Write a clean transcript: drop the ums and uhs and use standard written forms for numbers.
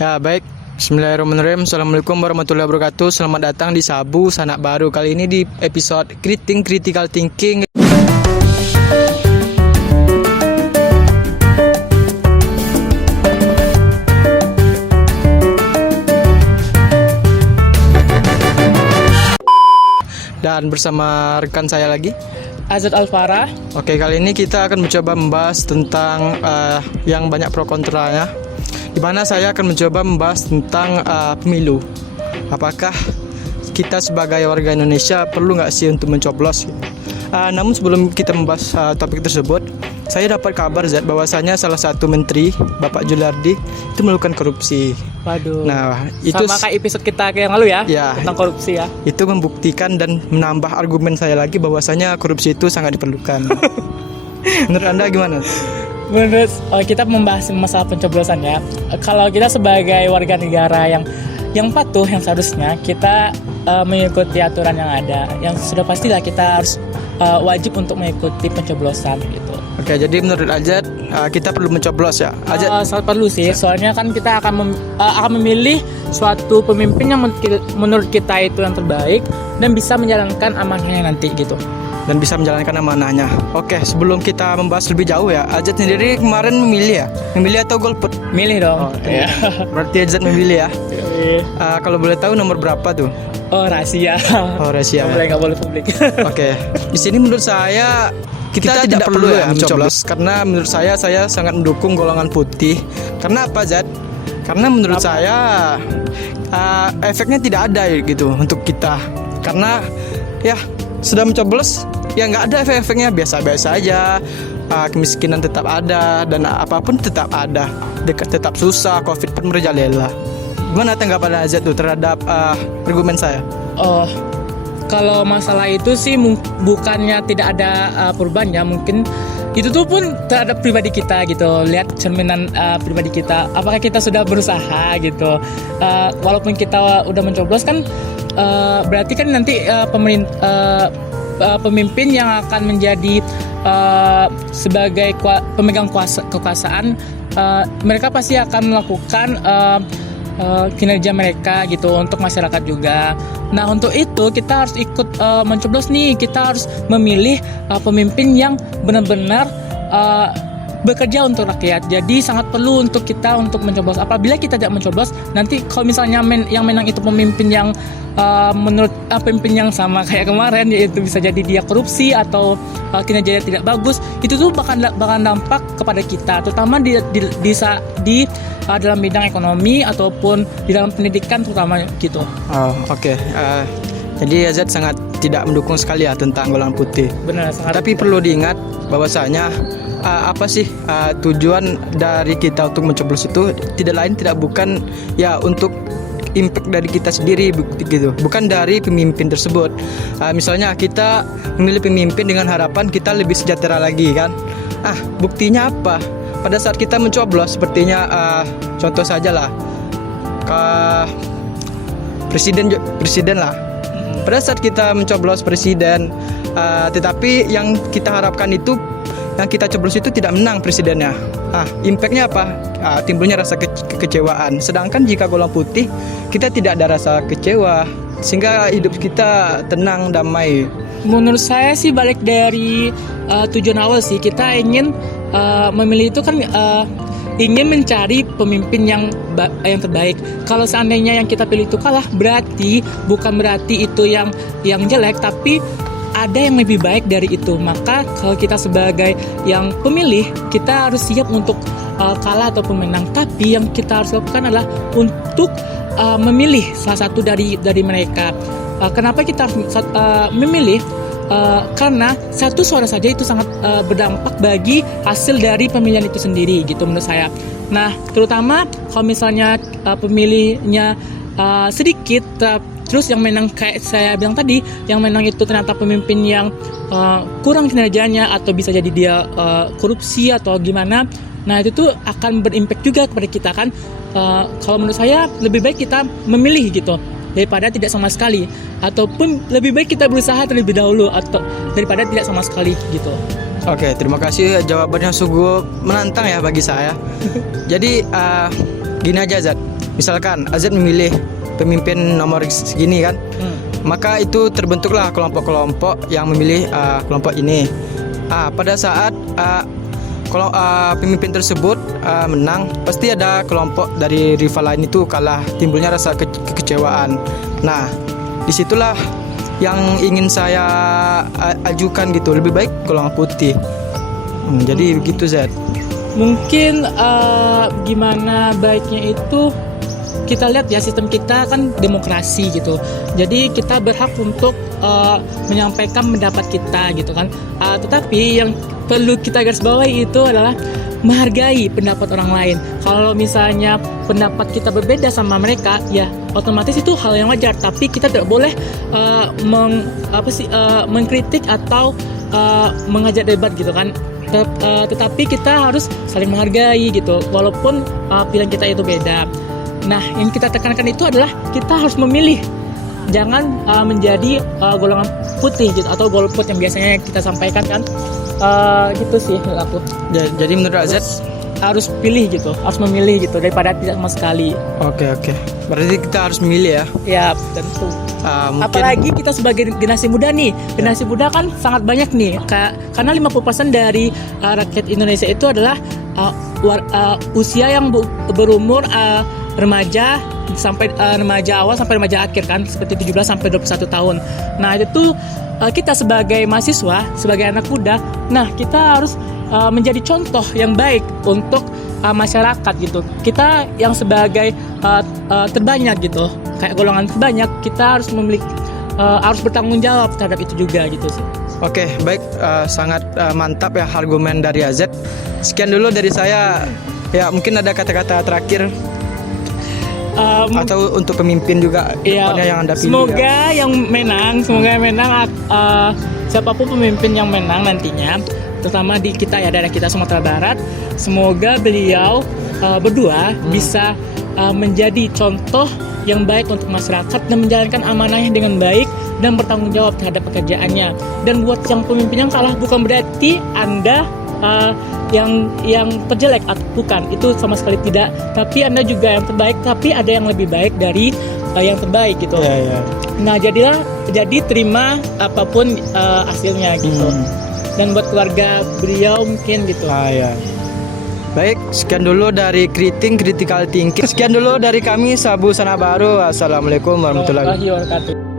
Ya baik, Bismillahirrahmanirrahim. Assalamualaikum warahmatullahi wabarakatuh. Selamat datang di Sabu Sanak Baru. Kali ini di episode Critical Thinking. Dan bersama rekan saya lagi, Azad Alfara. Oke, kali ini kita akan mencoba membahas tentang yang banyak pro kontranya, di mana saya akan mencoba membahas tentang pemilu. Apakah kita sebagai warga Indonesia perlu nggak sih untuk mencoblos? Namun sebelum kita membahas topik tersebut, saya dapat kabar bahwasanya salah satu menteri, Bapak Juliardi, itu melakukan korupsi. Waduh. Nah, itu sama kayak episode kita yang lalu ya, ya tentang korupsi ya. Itu membuktikan dan menambah argumen saya lagi bahwasanya korupsi itu sangat diperlukan. Menurut Anda gimana? Menurut kita membahas masalah pencoblosan ya. Kalau kita sebagai warga negara yang patuh, yang seharusnya kita mengikuti aturan yang ada, yang sudah pastilah kita harus wajib untuk mengikuti pencoblosan gitu. Oke, jadi menurut Ajat kita perlu mencoblos ya? Ajat Sangat perlu sih, soalnya kan kita akan memilih suatu pemimpin yang menurut kita itu yang terbaik dan bisa menjalankan amanahnya nanti gitu. Dan bisa menjalankan amanahnya. Oke, sebelum kita membahas lebih jauh ya, Ajat sendiri kemarin memilih ya? Memilih atau golput? Milih dong. Iya. Berarti Ajat memilih ya? Kalau boleh tahu nomor berapa tuh? Oh, rahasia. Oh, rahasia. Nggak boleh publik. Oke, di sini menurut saya kita tidak perlu ya mencoblos, karena menurut saya sangat mendukung golongan putih. Karena apa, Zat? Karena menurut saya efeknya tidak ada gitu untuk kita. Karena ya sudah mencoblos, ya nggak ada efek-efeknya, biasa-biasa aja. Kemiskinan tetap ada dan apapun tetap ada. Tetap susah, Covid pun merajalela. Gimana tanggapan Azat tuh terhadap argumen saya? Oh, kalau masalah itu sih bukannya tidak ada perubahan ya, mungkin itu tuh pun terhadap pribadi kita gitu. Lihat cerminan pribadi kita, apakah kita sudah berusaha gitu. Walaupun kita udah mencoblos kan, berarti kan nanti pemimpin yang akan menjadi sebagai pemegang kekuasaan, mereka pasti akan melakukan kinerja mereka gitu untuk masyarakat juga. Nah, untuk itu kita harus ikut mencoblos nih. Kita harus memilih pemimpin yang benar-benar bekerja untuk rakyat. Jadi sangat perlu untuk kita untuk mencoblos. Apabila kita tidak mencoblos, nanti kalau misalnya yang menang itu pemimpin yang menurut pemimpin yang sama kayak kemarin, yaitu bisa jadi dia korupsi atau kinerjanya tidak bagus, itu tuh bakal dampak kepada kita, terutama di dalam bidang ekonomi ataupun di dalam pendidikan terutama gitu. Oh, oke. Jadi Azat sangat tidak mendukung sekali ya tentang golongan putih. Benar, sangat. Tapi perlu diingat bahwasanya apa sih tujuan dari kita untuk mencoblos itu tidak bukan ya untuk impact dari kita sendiri gitu, bukan dari pemimpin tersebut. Misalnya kita memilih pemimpin dengan harapan kita lebih sejahtera lagi kan. Buktinya apa? Pada saat kita mencoblos, sepertinya contoh saja lah presiden lah. Pada saat kita mencoblos presiden, tetapi yang kita harapkan itu, yang kita coblos itu tidak menang presidennya. Impactnya apa? Timbulnya rasa kekecewaan. Sedangkan jika golongan putih, kita tidak ada rasa kecewa, sehingga hidup kita tenang, damai. Menurut saya sih balik dari tujuan awal sih, kita ingin memilih itu kan ingin mencari pemimpin yang terbaik. Kalau seandainya yang kita pilih itu kalah, bukan berarti itu yang jelek, tapi ada yang lebih baik dari itu. Maka kalau kita sebagai yang pemilih, kita harus siap untuk kalah ataupun menang. Tapi yang kita harus lakukan adalah untuk memilih salah satu dari mereka. Kenapa kita harus memilih? Karena satu suara saja itu sangat berdampak bagi hasil dari pemilihan itu sendiri gitu menurut saya. Nah, terutama kalau misalnya pemilihnya sedikit, terus yang menang kayak saya bilang tadi, yang menang itu ternyata pemimpin yang kurang kinerjanya atau bisa jadi dia korupsi atau gimana. Nah, itu tuh akan berimpact juga kepada kita kan. Kalau menurut saya lebih baik kita memilih gitu daripada tidak sama sekali, ataupun lebih baik kita berusaha terlebih dahulu atau daripada tidak sama sekali gitu. Oke, terima kasih, jawabannya sungguh menantang ya bagi saya. Jadi gini aja Zat, Misalkan Azad memilih pemimpin nomor segini kan, maka itu terbentuklah kelompok-kelompok yang memilih kelompok ini. Pada saat kalau pemimpin tersebut menang, pasti ada kelompok dari rival lain itu kalah, timbulnya rasa kekecewaan. Nah, disitulah yang ingin saya ajukan gitu, lebih baik golongan putih. Jadi begitu Zed. Mungkin gimana baiknya itu kita lihat ya, sistem kita kan demokrasi gitu. Jadi kita berhak untuk menyampaikan pendapat kita gitu kan. Tetapi yang perlu kita garis bawahi itu adalah menghargai pendapat orang lain. Kalau misalnya pendapat kita berbeda sama mereka, ya otomatis itu hal yang wajar. Tapi kita tidak boleh mengkritik atau mengajak debat gitu kan. Tetapi kita harus saling menghargai gitu, walaupun pilihan kita itu beda. Nah, yang kita tekankan itu adalah kita harus memilih, jangan menjadi golongan putih gitu, atau golput yang biasanya kita sampaikan kan. Gitu sih menurut aku. Jadi menurut Azad harus pilih gitu, harus memilih gitu daripada tidak sama sekali. Oke. Berarti kita harus memilih ya. Ya tentu. Mungkin... Apalagi kita sebagai generasi muda nih, generasi muda kan sangat banyak nih, karena 50% dari rakyat Indonesia itu adalah usia yang berumur remaja sampai remaja awal sampai remaja akhir kan, seperti 17 sampai 21 tahun. Nah, itu kita sebagai mahasiswa, sebagai anak muda, nah kita harus menjadi contoh yang baik untuk masyarakat gitu. Kita yang sebagai terbanyak gitu, kayak golongan terbanyak, kita harus memiliki harus bertanggung jawab terhadap itu juga gitu sih. Oke, baik, sangat mantap ya argumen dari Azad. Sekian dulu dari saya. Ya, mungkin ada kata-kata terakhir atau untuk pemimpin juga yang Anda pilih. Semoga yang menang, siapapun pemimpin yang menang nantinya, terutama di kita ya, daerah kita Sumatera Barat, semoga beliau berdua bisa menjadi contoh yang baik untuk masyarakat dan menjalankan amanahnya dengan baik dan bertanggung jawab terhadap pekerjaannya. Dan buat yang pemimpin yang kalah, bukan berarti Anda yang terjelek, atau bukan, itu sama sekali tidak. Tapi Anda juga yang terbaik, tapi ada yang lebih baik dari yang terbaik gitu. Nah, jadi terima apapun hasilnya gitu. Dan buat keluarga beliau mungkin gitu. Baik, sekian dulu dari Critical Thinking. Sekian dulu dari kami Sabu Sana Baru. Assalamualaikum warahmatullahi wabarakatuh.